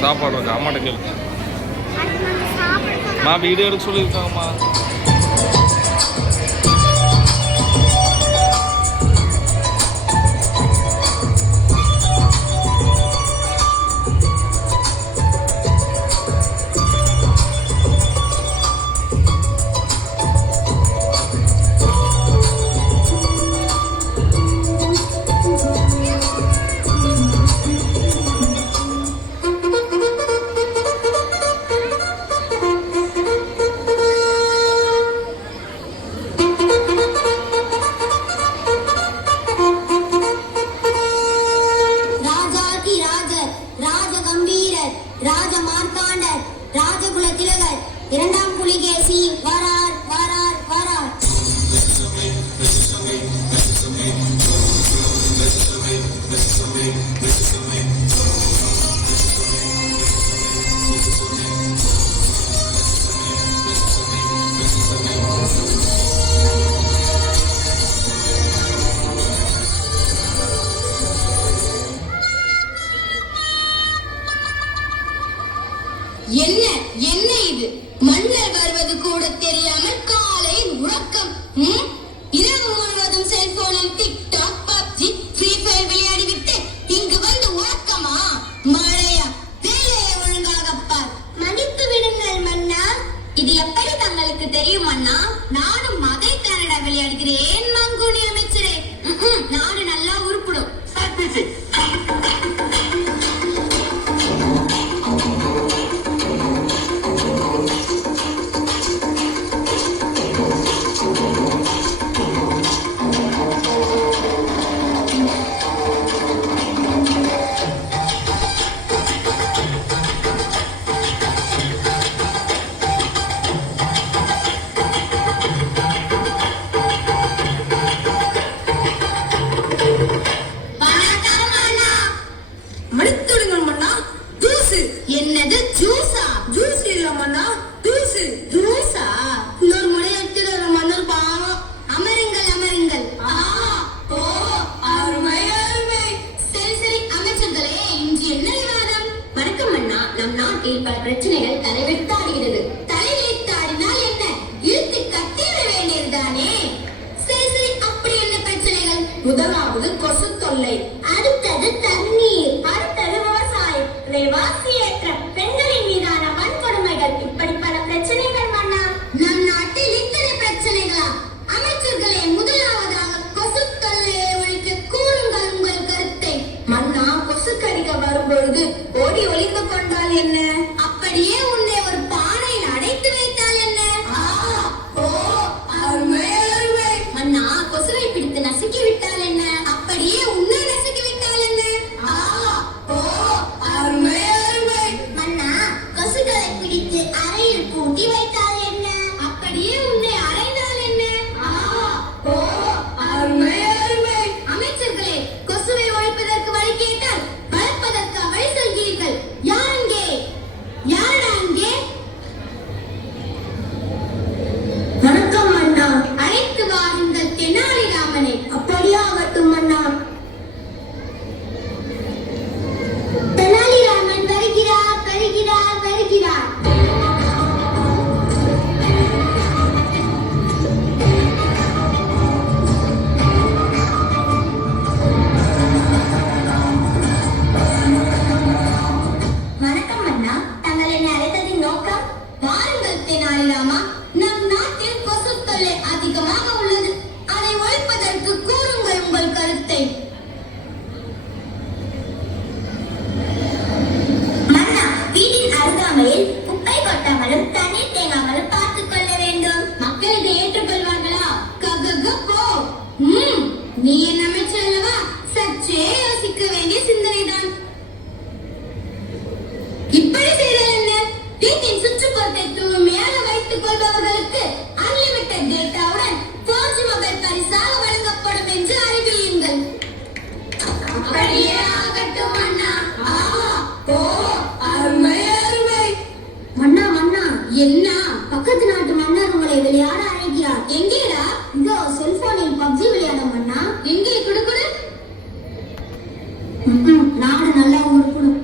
சாப்பாடு இருக்கு, அம்மாட்ட கேளுங்க. வீடியோ எடுக்க சொல்லியிருக்காங்கம்மா. இரண்டாம் புலிகேசி வரார் வரார் வரார். என்ன என்ன இது? மன்னர் வருவது கூட தெரியாமல் காலை உறக்கம். இரவு முழுவதும் செல்போனில் டிக்டாக், பப்ஜி, ஃப்ரீ ஃபயர் விளையாடிவிட்டு இங்கு வந்து உறக்கமா? மழையா? வேலையை ஒழுங்காக பார். மன்னித்து விடுங்கள் மன்னா. இது எப்படி தங்களுக்கு தெரியும் மன்னா? நானும் மதை கனடா விளையாடுகிறேன் மங்குனி அமைச்சரே. நாடு நல்லா உருப்பிடும். என்னது ஜூஸா? ஜூஸ் இல்ல மன்னா, ஜூஸ். ஜூஸா? இன்னொரு முறை எடுத்துற மன்னர் பாவம். அமருங்கள் அமருங்கள். ஓ அருமை அருமை. சரி சரி அமைச்சர்களே, இன்று என்ன விவாதம்? வணக்கம் மன்னா. நம் நாட்டில் பல பிரச்சனைகள் தலைவிரித்தாடுகிறது. தலைவிரித்தாடினால் என்ன? இழுத்து கட்டிட வேண்டியதுதானே. சரி சரி, அப்படி என்ன பிரச்சனைகள்? முதலாவது கொசு தொல்லை, அடுத்தது தண்ணீர், அடுத்தது விவசாயம், விலைவாசியேற்ற, பெண்களின் மீதான வன்கொடுமைகள், இப்படி பல பிரச்சனைகள் மன்னா. நம் நாட்டில் இத்தனை பிரச்சனைகளா? அமைச்சர்களே, முதலாவதாக கொசு தொல்லையை ஒழிக்க கூறுங்கள் உங்கள் கருத்தை. மன்னா, கொசு கடிக்க வரும்பொழுது ஓடி ஒளிந்து கொண்டால் என்ன? அப்படியே உன்னை ஒரு பானையில் அடைத்து வைத்தால் என்ன? அருமை அருமை. மன்னா, கொசுவை பிடித்து நசுக்கி விட்டால் என்ன? அப்படியே உன்னை நசுக்கி விட்டால் என்ன? அருமை அருமை. மன்னா, கொசுகளை பிடித்து அறையில் பூட்டி வைத்தால் என்ன? அப்படியே உன்னை அறைந்தால் என்ன? அருமை அருமை. அமைச்சர்களே, கொசுவை ஒழிப்பதற்கு வழி கேட்டால் வளர்ப்பதற்கு வழி சொல்கிறீர்கள். யாரங்கே? யாரா இங்கே? வணக்கம் மன்னா. அழைத்து வாருங்கள் தெனாலிராமனை. அப்படியே ஆகட்டும் மன்னா. தெனாலிராமன் வருகிறார் வருகிறார் வருகிறார். வணக்கம் மன்னா. தங்கள் என்னை அழைத்ததின் நோக்கம்? வாருங்கள் தெனாலிராமா. நம் நாட்டில் கொசு தொல்லை அதிகமாக உள்ளது. அதை ஒழிப்பதற்கு கூறுங்கள் உங்கள் கருத்தை. மன்னா, வீட்டின் அருகாமையில் குப்பை கொட்டாமலும் தண்ணீர் தேங்காமலும் பார்த்துக் கொள்ள வேண்டும். மக்கள் இதை ஏற்றுக்கொள்வார்களா? போ. நீ என் அமைச்சர் அல்லவா? சற்றே யோசிக்க வேண்டிய சிந்தனைதான். இப்படி செய்தால் என்ன? வீட்டின் சுற்றுப்புறத்தை தூய்மையாக வைத்துக் கொள்பவர்களுக்கு அன்லிமிட்டட் டேட்டாவுடன் 4G மொபைல் பரிசாக வழங்கப்படும் என்று அறிவியுங்கள். அப்படியே ஆகட்டும் மன்னா. அருமை அருமை. மன்னா மன்னா, என்ன? பக்கத்து நாட்டு மன்னர் உங்களை விளையாட அழைக்கிறார். எங்கேடா? இதோ செல்போனில் பப்ஜி விளையாட மன்னா. எங்கே? குடு குடு. நாடு நல்லா உருப்படும்.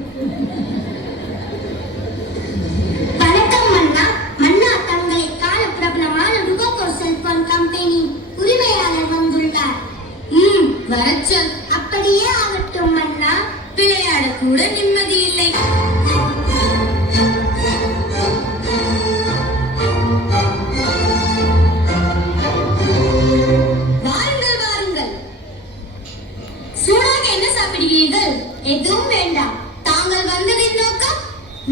கூட நிம்மதி இல்லை. வாருங்கள் வாருங்கள். சூடாக என்ன சாப்பிடுகிறீர்கள்? எதுவும் வேண்டாம். தாங்கள் வந்ததின் நோக்கம்?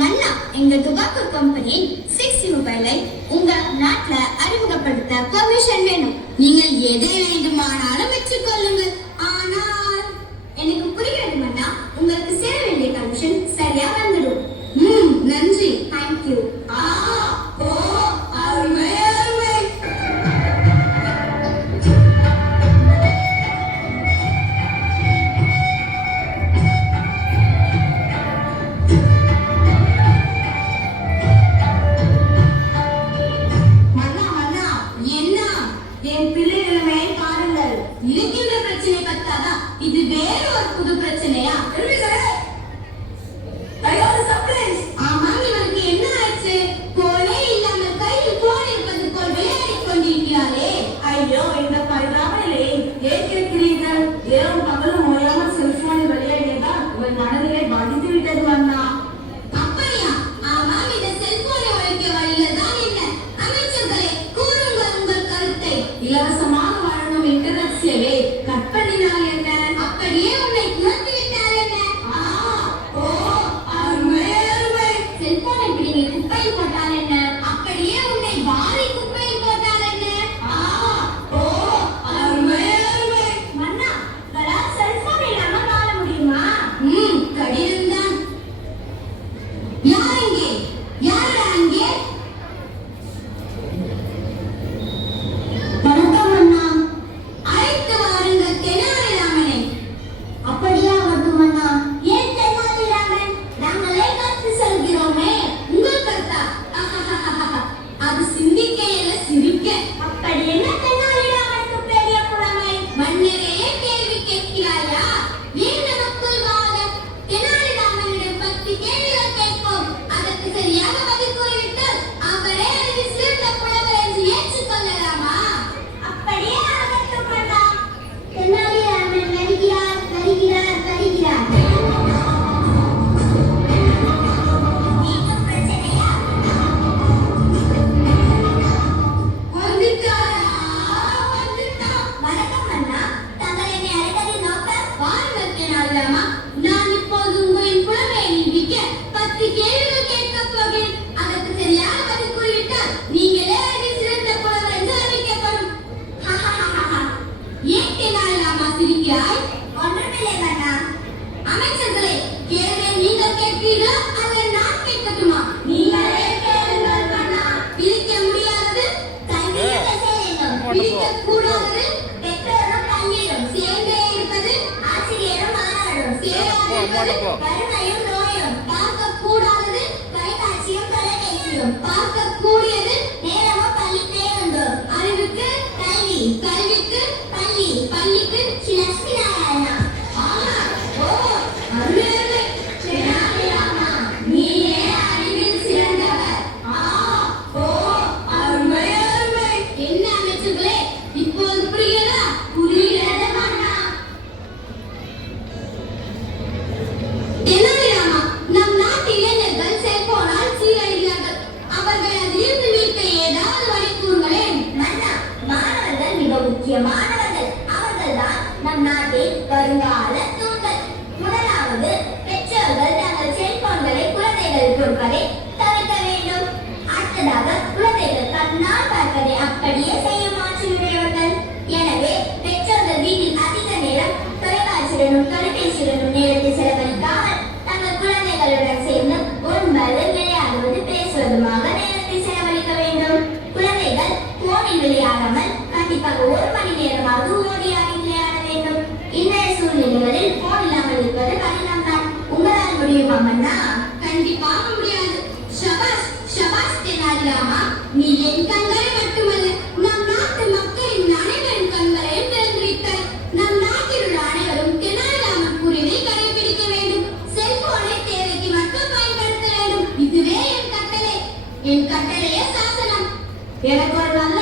மன்னா, எங்க டுபாக்கோ கம்பெனியின் 6 மொபைலை உங்க நாட்டுல அறிமுகப்படுத்த பெர்மிஷன் வேணும். நீங்கள் எதை வேண்டுமானாலும் வச்சுக்கொள்ளுங்கள். ஆனால் எனக்கு புரிகிறது மன்னா, உங்களுக்கு சேர வேண்டிய கமிஷன் சரியா வந்துடும். நன்றி. தேங்க்யூ. அருமை அருமை. என் பிள்ளைகளை பாருங்கள். இருக்கின்ற பிரச்சனை பத்தாதா இது வேற ஒரு புது பிரச்சனையா? ஆமாம், இவருக்கு என்ன ஆச்சு? போனே இல்லாமல் கையில் போன் இருப்பது போல் விளையாடிக் கொண்டிருக்கிறாரே. ஐயோ, இந்த பரிதாபங்களை ஏற்றிருக்கிறீர்கள். இரவும் பகலும் ஓயாமல் செல்போனில் விளையாடியதால் உங்கள் மனதிலே பாதித்து விட்டது அண்ணா. அப்படியா? ஆமாம், இந்த செல்போனை உழைக்க வழியில் தான் என்ன? அமைச்சர்களே, கூறுங்கள் உங்கள் கருத்தை. இலவசமாக வாழணும் இன்டர்நெட் சேவை கட் பண்ணினால் என்ன? அப்படியே உன்னை குழந்தை விட்டார் என்ன? அருமை அருமை. செல்போனை பிடிங்கி குப்பையில் போட்டால் என்ன? அப்படியே உன்னை வாரி குப்பையில் போட்டால் என்ன? அருமை அருமை. மன்னா, உங்களால் செல்போன் இல்லாம வாழ முடியுமா? கடினம்தான். யார் இங்கே? யாரா அங்கே? வணக்கம் அண்ணா. அழைத்து வாருங்கள் தெனாலிராமனை. அப்படியா வரட்டும் அண்ணா. ஏன் தெனாலிராமன்? நாங்களே கருத்து சொல்கிறோமே. உங்கள் கருத்தா? அது சிந்திக்க இல்ல சிரிக்க. அப்படி என்ன தெனாலிராமனுக்கு பெரிய புலமை? மன்னரையே கேள்வி கேட்கிறாயா? ஏன் நமக்குள் வாதம்? தெனாலிராமனிடம் 10 கேள்விகள் கேட்போம். அதற்கு சரியாக பதில் கூறிவிட்டால் அவரே அதில் சிறந்த புலவர் என்று ஏற்றுக்கொள்ளலாமா? அப்படியே ஆகட்டும் அண்ணா. தெனாலிராமன் வருகிறார் வருகிறார் வருகிறார். வணக்கம் அண்ணா. தாங்கள் என்னை அழைத்ததின் நோக்கம்? வாருங்கள் தெனாலிராமா. நான் இப்போது உங்களின் புலமையை நிரூபிக்க 10 கேள்விகள் கேட்கப் போகிறேன். அதற்கு சரியாக பதில் கூறிவிட்டால் நீங்களே அதில் சிறந்த புலவர் என்று அறிவிக்கப்படும். ஏன் தெனாலிராமா சிரிக்கிறாய்? ஒன்றுமில்லை மன்னா. அமைச்சர்களே, கேள்வியை நீங்கள் கேட்பீர்களா அல்லது நான் கேட்கட்டுமா? நீங்களே கேளுங்கள் மன்னா. பிரிக்க முடியாதது கல்வியும் கசையிலும். பிரிக்க கூடாதது பெற்றோரும் கல்வியிலும். சேர்ந்தே இருப்பது ஆசிரியரும் மாணவரும். சேராதிருப்பது வறுமையும் நோயும். பார்க்க கூடாதது தொலைக்காட்சியும் தொலைபேசியும். பார்க்க கூடியது நேரமும் பள்ளி பேருந்தும். அறிவுக்கு கல்வி, கல்விக்கு பள்ளி, பள்ளிக்கு ஸ்ரீ லட்சுமி நாராயணா. அருமை அருமை. தெனாலிராமா, நீயே அறிவில் சிறந்தவர். அருமை அருமை. என்ன அமைச்சர்களே, இப்போது புரிகிறதா? புரிகிறது மன்னா. தெனாலிராமா, நம் நாட்டு இளைஞர்கள் செல்போனால் சீரழிகிறார்கள். அவர்கள் அதிலிருந்து மீட்க ஏதாவது வழி கூறுங்களேன். மன்னா, மாணவர்கள் மிக முக்கியமானவர்கள். அவர்கள்தான் நம் நாட்டின் வருங்கால தூண்கள். முதலாவது, பெற்றோர்கள் தங்கள் செல்போன்களை குழந்தைகள் கொடுப்பதை தவிர்க்க வேண்டும். அடுத்ததாக, குழந்தைகள் கண்ணால் பார்ப்பதை அப்படியே செய்ய மாற்றிவிடுவார்கள். எனவே பெற்றோர்கள் வீட்டில் அதிக நேரம் தொலைக்காட்சியுடனும் தொலைபேசியுடனும் நேரத்தை செலவழிக்காமல் தங்கள் குழந்தைகளுடன் சேர்ந்து உண்பது, விளையாடுவது, பேசுவதுமாக நேரத்தை செலவழிக்க வேண்டும். குழந்தைகள் போனில் விளையாடாமல் கண்டிப்பாக 1 மணி நேரமாவது ஓடி ஆடி விளையாட வேண்டும். இன்றைய சூழ்நிலைகளில் போன் இல்லாமல் இருப்பது கடினம்தான். உங்களால் முடியுமா மன்னா? கண்டிப்பாக முடியாது. ஷபாஷ் ஷபாஷ் தெனாலிராமா, நீ என் கண்களை மட்டுமல்ல, நம் நாட்டு மக்களின் அனைவரின் கண்களையும் திறந்து விட்டாய். நம் நாட்டில் உள்ள அனைவரும் தெனாலிராமன் கூறினை கடைபிடிக்க வேண்டும். செல்போனை தேவைக்கு மட்டும் பயன்படுத்த வேண்டும். இதுவே என் கட்டளை. என் கட்டளையே சாசனம். எனக்கு ஒரு நல்ல